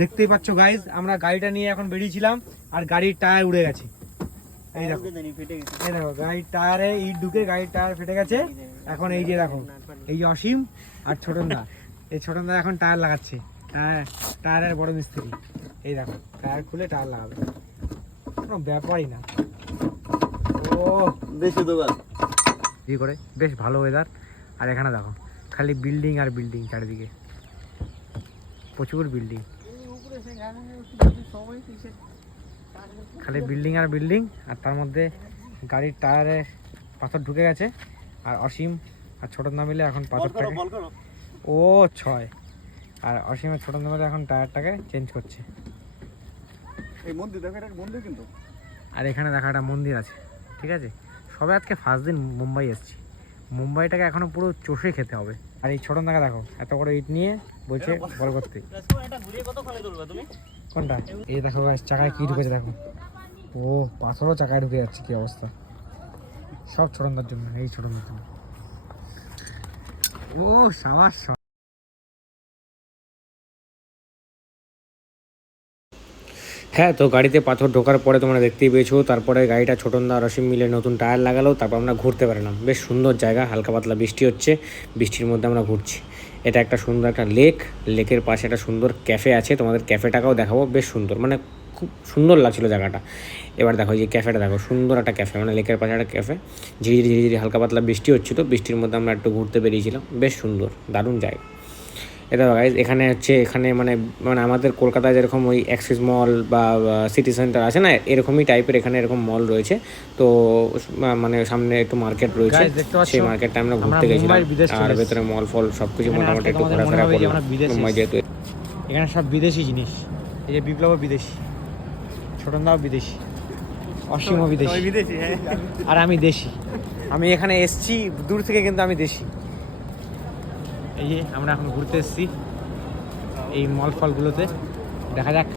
দেখতেই পাচ্ছ গাইজ, আমরা গাড়িটা নিয়ে এখন বেরিয়েছিলাম আর গাড়ির টায়ার উড়ে গেছে। এই দেখো, এই দেখো গাড়ির টায়ারে ইট ঢুকে গাড়ির টায়ার ফেটে গেছে। এখন এই যে দেখো, এই যে অসীম আর ছোটনদা, এই ছোটনদা এখন টায়ার লাগাচ্ছে। হ্যাঁ, টায়ারের বড় মিস্ত্রি। এই দেখো টায়ার খুলে টায়ার লাগাবে, কোনো ব্যাপারই না। ও বেশি দোকান কি করে, বেশ ভালো ওয়েদার। আর এখানে দেখো খালি বিল্ডিং আর বিল্ডিং, চারিদিকে প্রচুর বিল্ডিং, খালি বিল্ডিং আর বিল্ডিং। আর তার মধ্যে গাড়ির টায়ারে পাথর ঢুকে গেছে। আর অসীম আর ছোট না মিলে এখন পাথরটাকে ও 6, আর অসীম আর ছোট না মিলে এখন টায়ারটাকে চেঞ্জ করছে। এই মন্দির দেখো, এটা মন্দির কিন্তু। আর এখানে দেখা একটা মন্দির আছে, ঠিক আছে। সবে আজকে ফার্স্ট দিন মুম্বাই এসেছি, মুম্বাইটাকে এখনো পুরো চষে খেতে হবে। আর এই ছোট দাকা দেখো, এত বড় ইট নিয়ে বলছে বল করতে। কোনটা? এই দেখো গাছ, চাকায় কি ঢুকেছে দেখো। ও পাথরও চাকায় ঢুকে যাচ্ছে, কি অবস্থা। সব ছোটনদার জন্য, এই ছোটনদার জন্য। ও সাবাস। হ্যাঁ, তো গাড়িতে পাথর ঢোকার পরে তোমরা দেখতেই পেয়েছো। তারপরে গাড়িটা ছোটনদা আর অসীম মিলে নতুন টায়ার লাগালো। তারপর আমরা ঘুরতে পারলাম। বেশ সুন্দর জায়গা, হালকা পাতলা বৃষ্টি হচ্ছে, বৃষ্টির মধ্যে আমরা ঘুরছি। এটা একটা সুন্দর একটা লেক, লেকের পাশে একটা সুন্দর ক্যাফে আছে, তোমাদের ক্যাফেটাকেও দেখাবো। বেশ সুন্দর, মানে খুব সুন্দর লাগছিলো জায়গাটা। এবার দেখো এই যে ক্যাফেটা দেখো, সুন্দর একটা ক্যাফে, মানে লেকের পাশে একটা ক্যাফে। ঝিরিঝিরি ঝিরিঝিরি হালকা পাতলা বৃষ্টি হচ্ছিলো, বৃষ্টির মধ্যে আমরা একটু ঘুরতে বেরিয়েছিলাম। বেশ সুন্দর, দারুণ জায়গা। এটা গাইজ, এখানে হচ্ছে এখানে মানে মানে আমাদের কলকাতায় যেরকম ওই অ্যাক্সিস মল বা সিটি সেন্টার আছে না, এরকমই টাইপের এখানে এরকম মল রয়েছে। তো মানে সামনে একটু মার্কেট রয়েছে, সেই মার্কেটটা আমরা ঘুরতে গেছিলাম। আর ভেতরে মল ফল সব কিছু মোটামুটি একটু ঘোরাফেরা করলাম মুম্বাই যেহেতু। এখানে সব বিদেশি জিনিস, এই যে বিপ্লবও বিদেশি, ছোটনদাও বিদেশি, অসীমও বিদেশি, আর আমি দেশি। আমি এখানে এসছি দূর থেকে, কিন্তু আমি দেশি। এই যে আমরা এখন ঘুরতে এসেছি এই মল ফলগুলোতে, দেখা যাক